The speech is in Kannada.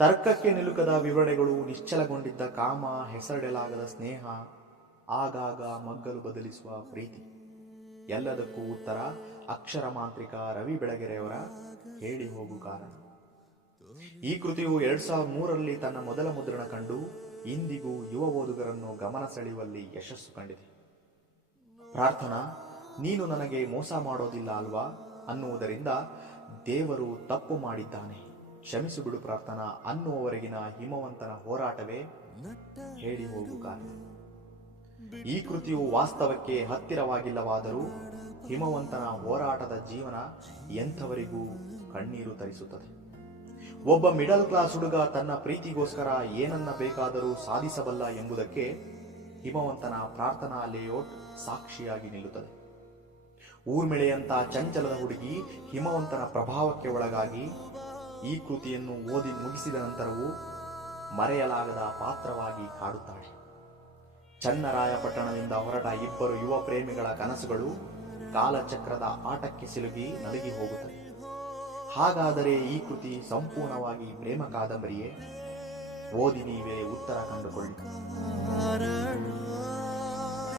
ತರ್ಕಕ್ಕೆ ನಿಲುಕದ ವಿವರಣೆಗಳು, ನಿಶ್ಚಲಗೊಂಡಿದ್ದ ಕಾಮ, ಹೆಸರಿಡಲಾಗದ ಸ್ನೇಹ, ಆಗಾಗ ಮಗ್ಗಲು ಬದಲಿಸುವ ಪ್ರೀತಿ. ಎಲ್ಲದಕ್ಕೂ ಉತ್ತರ ಅಕ್ಷರ ಮಾಂತ್ರಿಕ ರವಿ ಬೆಳಗೆರೆಯವರ ಹೇಳಿ ಹೋಗು ಕಾರಣ. ಈ ಕೃತಿಯು 2003ರಲ್ಲಿ ತನ್ನ ಮೊದಲ ಮುದ್ರಣ ಕಂಡು ಇಂದಿಗೂ ಯುವ ಓದುಗರನ್ನು ಗಮನ ಸೆಳೆಯುವಲ್ಲಿ ಯಶಸ್ಸು ಕಂಡಿದೆ. ಪ್ರಾರ್ಥನಾ, ನೀನು ನನಗೆ ಮೋಸ ಮಾಡೋದಿಲ್ಲ ಅಲ್ವಾ ಅನ್ನುವುದರಿಂದ ದೇವರು ತಪ್ಪು ಮಾಡಿದ್ದಾನೆ, ಕ್ಷಮಿಸು ಬಿಡು ಪ್ರಾರ್ಥನಾ ಅನ್ನುವವರೆಗಿನ ಹಿಮವಂತನ ಹೋರಾಟವೇ ಹೇಳಿ ಹೋಗು ಕಾರಣ. ಈ ಕೃತಿಯು ವಾಸ್ತವಕ್ಕೆ ಹತ್ತಿರವಾಗಿಲ್ಲವಾದರೂ ಹಿಮವಂತನ ಹೋರಾಟದ ಜೀವನ ಎಂಥವರಿಗೂ ಕಣ್ಣೀರು ತರಿಸುತ್ತದೆ. ಒಬ್ಬ ಮಿಡಲ್ ಕ್ಲಾಸ್ ಹುಡುಗ ತನ್ನ ಪ್ರೀತಿಗೋಸ್ಕರ ಏನನ್ನ ಬೇಕಾದರೂ ಸಾಧಿಸಬಲ್ಲ ಎಂಬುದಕ್ಕೆ ಹಿಮವಂತನ ಪ್ರಾರ್ಥನಾ ಲೇಔಟ್ ಸಾಕ್ಷಿಯಾಗಿ ನಿಲ್ಲುತ್ತದೆ. ಊರ್ಮಿಳೆಯಂತ ಚಂಚಲದ ಹುಡುಗಿ ಹಿಮವಂತನ ಪ್ರಭಾವಕ್ಕೆ ಒಳಗಾಗಿ ಈ ಕೃತಿಯನ್ನು ಓದಿ ಮುಗಿಸಿದ ನಂತರವೂ ಮರೆಯಲಾಗದ ಪಾತ್ರವಾಗಿ ಕಾಡುತ್ತಾಳೆ. ಚನ್ನರಾಯಪಟ್ಟಣದಿಂದ ಹೊರಟ ಇಬ್ಬರು ಯುವ ಪ್ರೇಮಿಗಳ ಕನಸುಗಳು ಕಾಲಚಕ್ರದ ಆಟಕ್ಕೆ ಸಿಲುಕಿ ನಲುಗಿ ಹೋಗುತ್ತವೆ. ಹಾಗಾದರೆ ಈ ಕೃತಿ ಸಂಪೂರ್ಣವಾಗಿ ಪ್ರೇಮ ಕಾದಂಬರಿಯೇ? ಓದಿ ನೀವೇ ಉತ್ತರ ಕಂಡುಕೊಳ್ಳಿ.